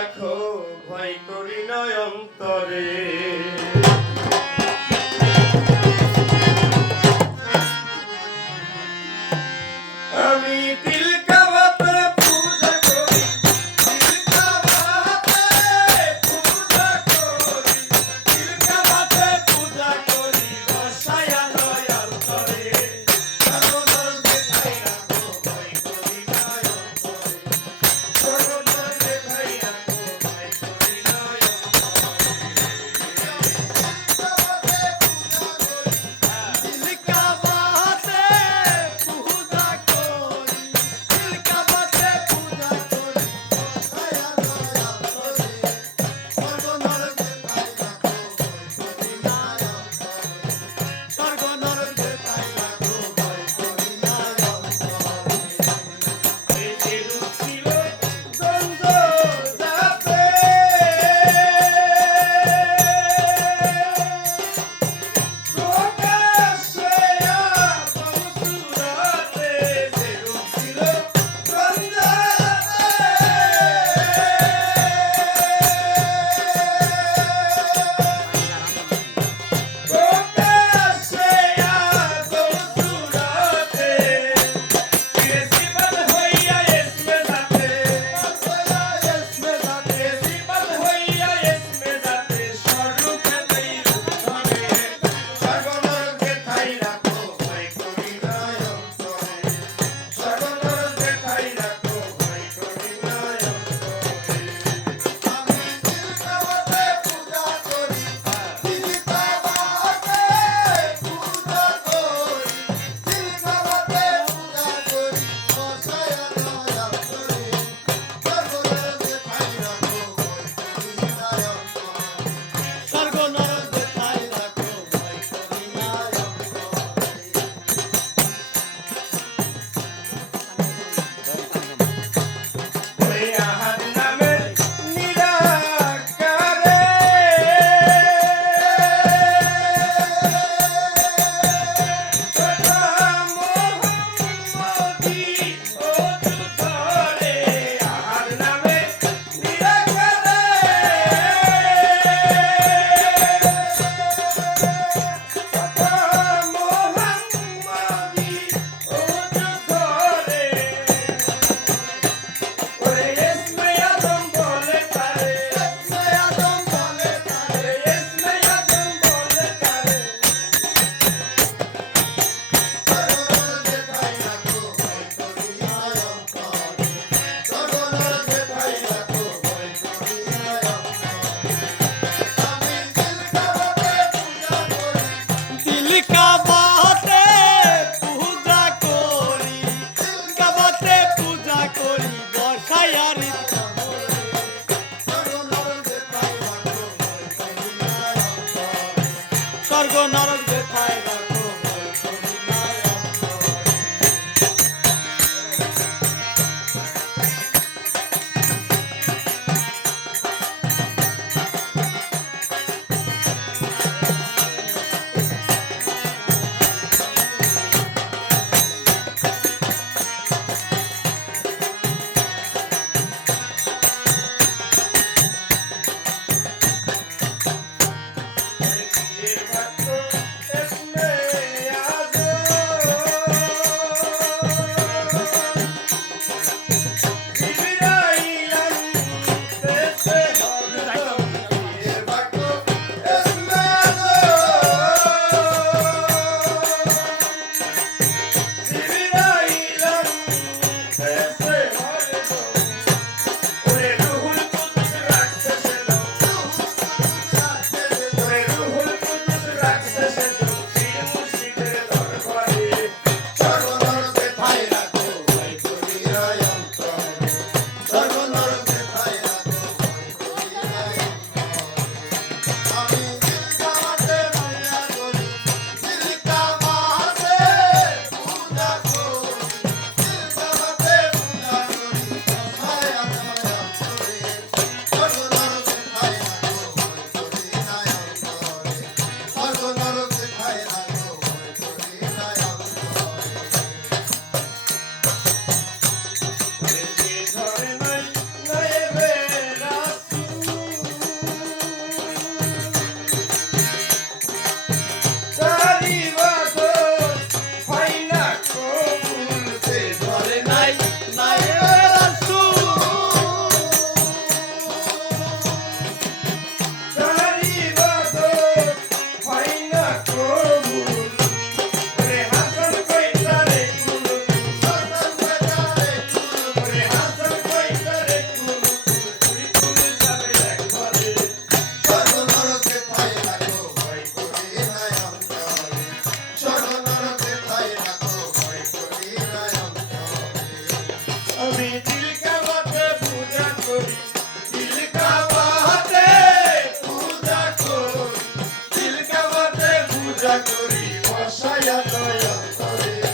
রাখো করি বসায়া দয়া করে।